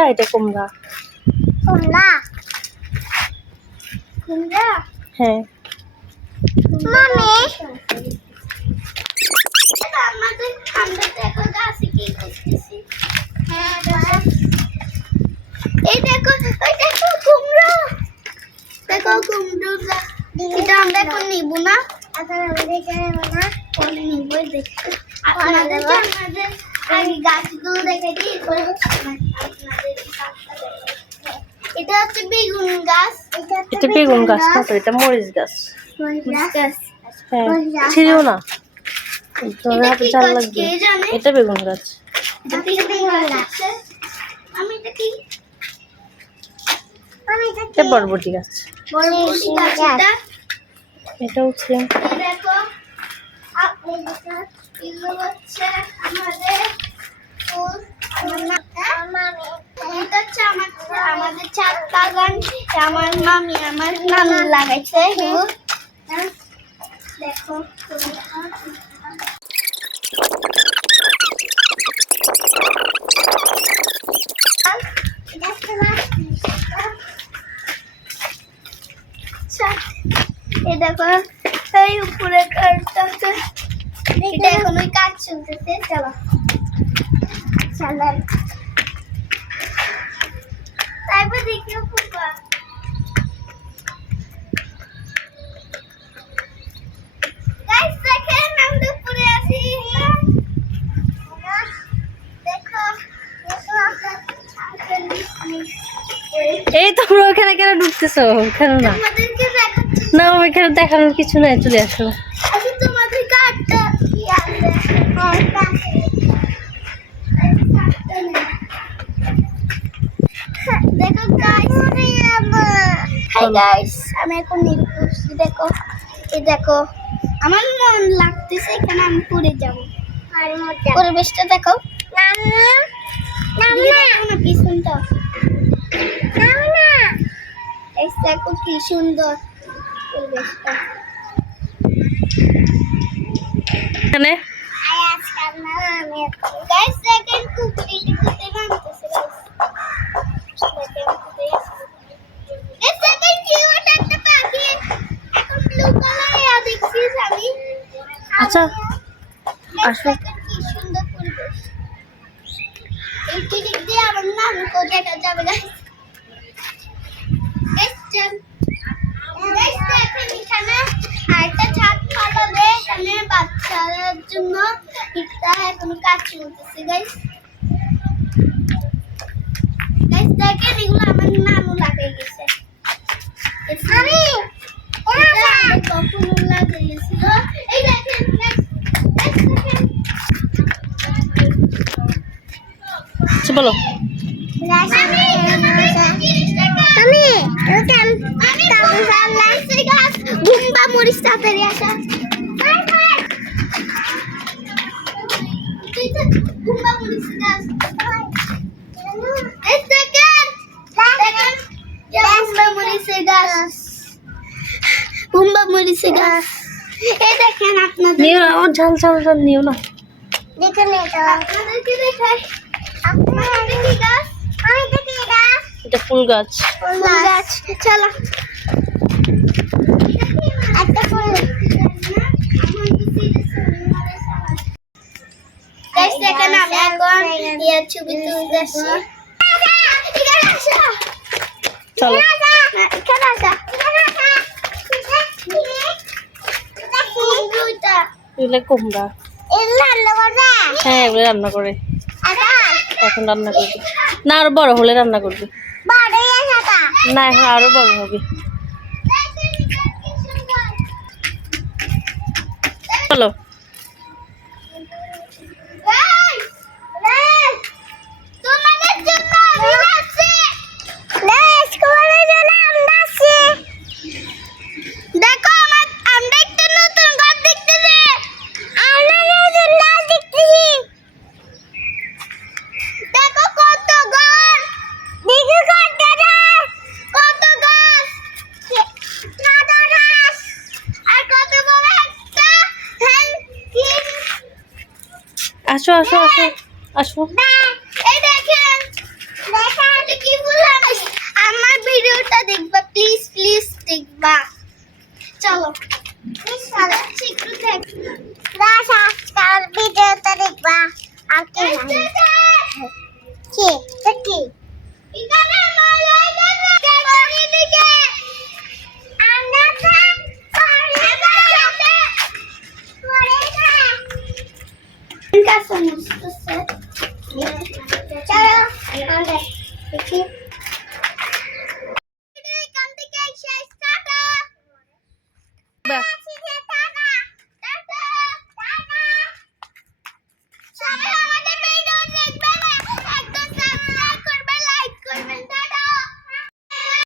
এটা এটা কুমড়া কুমড়া কুমড়া হ্যাঁ মামি আমাদের আমরা দেখো গাছে কি করতেছি হ্যাঁ এই দেখো ওই দেখো কুমড়ো দেখো কুমড়ো এটা আমরা এখন নিব না এখন আমাদের এখানে না পরে নিব দেখতে আমাদের আগে গাছগুলো দেখে দিই আপনাদের এটা হচ্ছে বেগুন গাছ এটা বেগুন গাছ না তো এটা মরিচ গাছ গাছ হ্যাঁ ছিড়িও না তোর হাতে জাল লাগবে এটা বেগুন গাছ আমি এটা কি এটা বরবটি গাছ বরবটি গাছ এটা হচ্ছে দেখো এগুলো হচ্ছে আমাদের ফুল এটা হচ্ছে আমাদের ছাদ বাগান আমার মামি আমার নানু লাগাইছে দেখো এই দেখো এই উপরে কাটতে এটা এখন ওই কাজ চলতেছে চলো চলেন তারপর দেখিও ফুলবা গাইস দেখেন আমরা উপরে আছি দেখো এই তোমরা ওখানে কেন ঢুকতেছো কেন না তোমাদেরকে দেখাচ্ছি না ওইখানে দেখানোর কিছু নাই চলে আসো আচ্ছা তোমাদের কাটটা কি আছে দেখো গাইস হাই গাইস আমি এখন নির্কুশি দেখো এই দেখো আমার মন লাগতেছে এখানে আমি পড়ে যাব আর মজা পরিবেশটা দেখো না পিছনটা না এই দেখো কি সুন্দর পরিবেশটা এখানে গাইস দেখেন কুকুরটি কুকুরটি নামতেছে আচ্ছা আসো কি সুন্দর পরিবেশ এই দিক দিয়ে আমার নানুকে দেখা যাবে না আরেকটা ছাদ পাঠাবে এখানে বাচ্চাদের জন্য একটা এখন কাজ চলতেছে গাইস গাইস দেখেন এগুলো আমার নানু লাগিয়ে গেছে আমি কখন লাগিয়ে গেছিল এই দেখেন বলো গুম্বা মরিচ তাড়াতাড়ি আসা গুম্বা মরিচ গাছ গুম্বা মরিচ গাছ এই দেখেন আপনাদের নিও না ও ঝাল ঝাল ঝাল নিও না দেখেন এটা আপনাদেরকে দেখাই আপনাদের কি গাছ আমি দেখি গাছ এটা ফুল গাছ ফুল গাছ চলো একটা ফুল গাইস দেখেন আমি এখন ইয়ার ছবি তুলতেছি চলো এখানে আসা এগুলো কুমড়া হ্যাঁ এগুলো রান্না করে এখন রান্না করবে না আরো বড় হলে রান্না করবে না এখন আরো বড় হবে চলো দেখো আমরা একটা নতুন ঘর দেখতেছি দেখো কত ঘর কত গাছ আর কত বড় একটা আসো আসো আসো আসো এই দেখেন চলো একটু দেখ আজকাল ভিডিওটা দেখবা আর কি কি